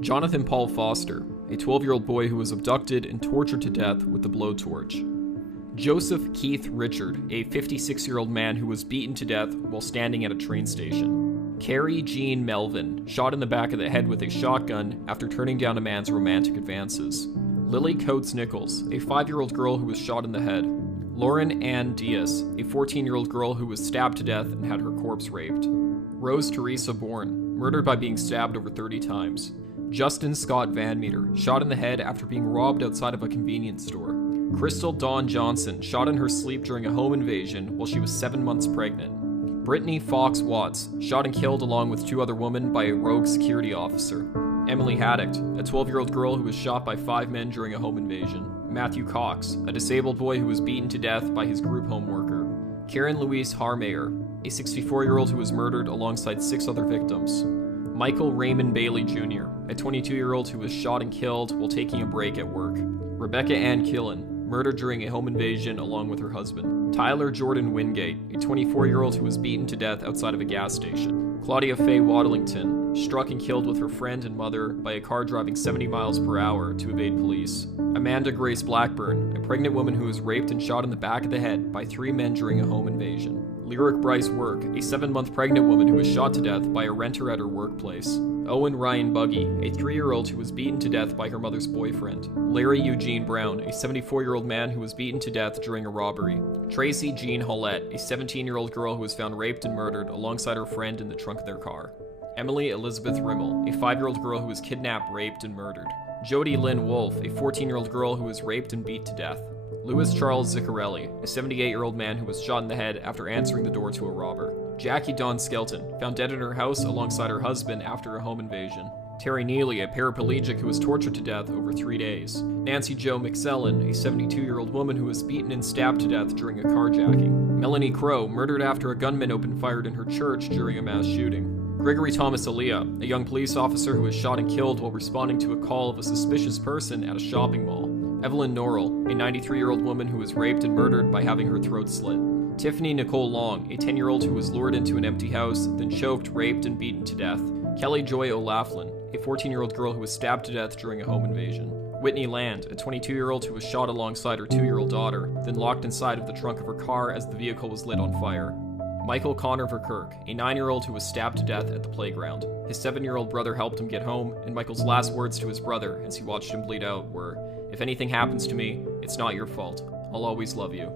Jonathan Paul Foster, a 12-year-old boy who was abducted and tortured to death with the blowtorch. Joseph Keith Richard, a 56-year-old man who was beaten to death while standing at a train station. Carrie Jean Melvin, shot in the back of the head with a shotgun after turning down a man's romantic advances. Lily Coates Nichols, a 5-year-old girl who was shot in the head. Lauren Ann Diaz, a 14-year-old girl who was stabbed to death and had her corpse raped. Rose Teresa Bourne, murdered by being stabbed over 30 times. Justin Scott Van Meter, shot in the head after being robbed outside of a convenience store. Crystal Dawn Johnson, shot in her sleep during a home invasion while she was 7 months pregnant. Brittany Fox Watts, shot and killed along with 2 other women by a rogue security officer. Emily Haddock, a 12-year-old girl who was shot by 5 men during a home invasion. Matthew Cox, a disabled boy who was beaten to death by his group home worker. Karen Louise Harmeyer, a 64-year-old who was murdered alongside 6 other victims. Michael Raymond Bailey Jr., a 22-year-old who was shot and killed while taking a break at work. Rebecca Ann Killen, murdered during a home invasion along with her husband. Tyler Jordan Wingate, a 24-year-old who was beaten to death outside of a gas station. Claudia Faye Waddlington, struck and killed with her friend and mother by a car driving 70 miles per hour to evade police. Amanda Grace Blackburn, a pregnant woman who was raped and shot in the back of the head by 3 men during a home invasion. Lyric Bryce Work, a 7-month pregnant woman who was shot to death by a renter at her workplace. Owen Ryan Buggy, a 3-year-old who was beaten to death by her mother's boyfriend. Larry Eugene Brown, a 74-year-old man who was beaten to death during a robbery. Tracy Jean Hollett, a 17-year-old girl who was found raped and murdered alongside her friend in the trunk of their car. Emily Elizabeth Rimmel, a 5-year-old girl who was kidnapped, raped, and murdered. Jody Lynn Wolfe, a 14-year-old girl who was raped and beat to death. Louis Charles Ziccarelli, a 78-year-old man who was shot in the head after answering the door to a robber. Jackie Dawn Skelton, found dead in her house alongside her husband after a home invasion. Terry Neely, a paraplegic who was tortured to death over 3 days. Nancy Jo McSellen, a 72-year-old woman who was beaten and stabbed to death during a carjacking. Melanie Crow, murdered after a gunman opened fire in her church during a mass shooting. Gregory Thomas Aaliyah, a young police officer who was shot and killed while responding to a call of a suspicious person at a shopping mall. Evelyn Norrell, a 93-year-old woman who was raped and murdered by having her throat slit. Tiffany Nicole Long, a 10-year-old who was lured into an empty house, then choked, raped, and beaten to death. Kelly Joy O'Laughlin, a 14-year-old girl who was stabbed to death during a home invasion. Whitney Land, a 22-year-old who was shot alongside her 2-year-old daughter, then locked inside of the trunk of her car as the vehicle was lit on fire. Michael Connor Verkirk, a 9-year-old who was stabbed to death at the playground. His 7-year-old brother helped him get home, and Michael's last words to his brother as he watched him bleed out were, "If anything happens to me, it's not your fault. I'll always love you."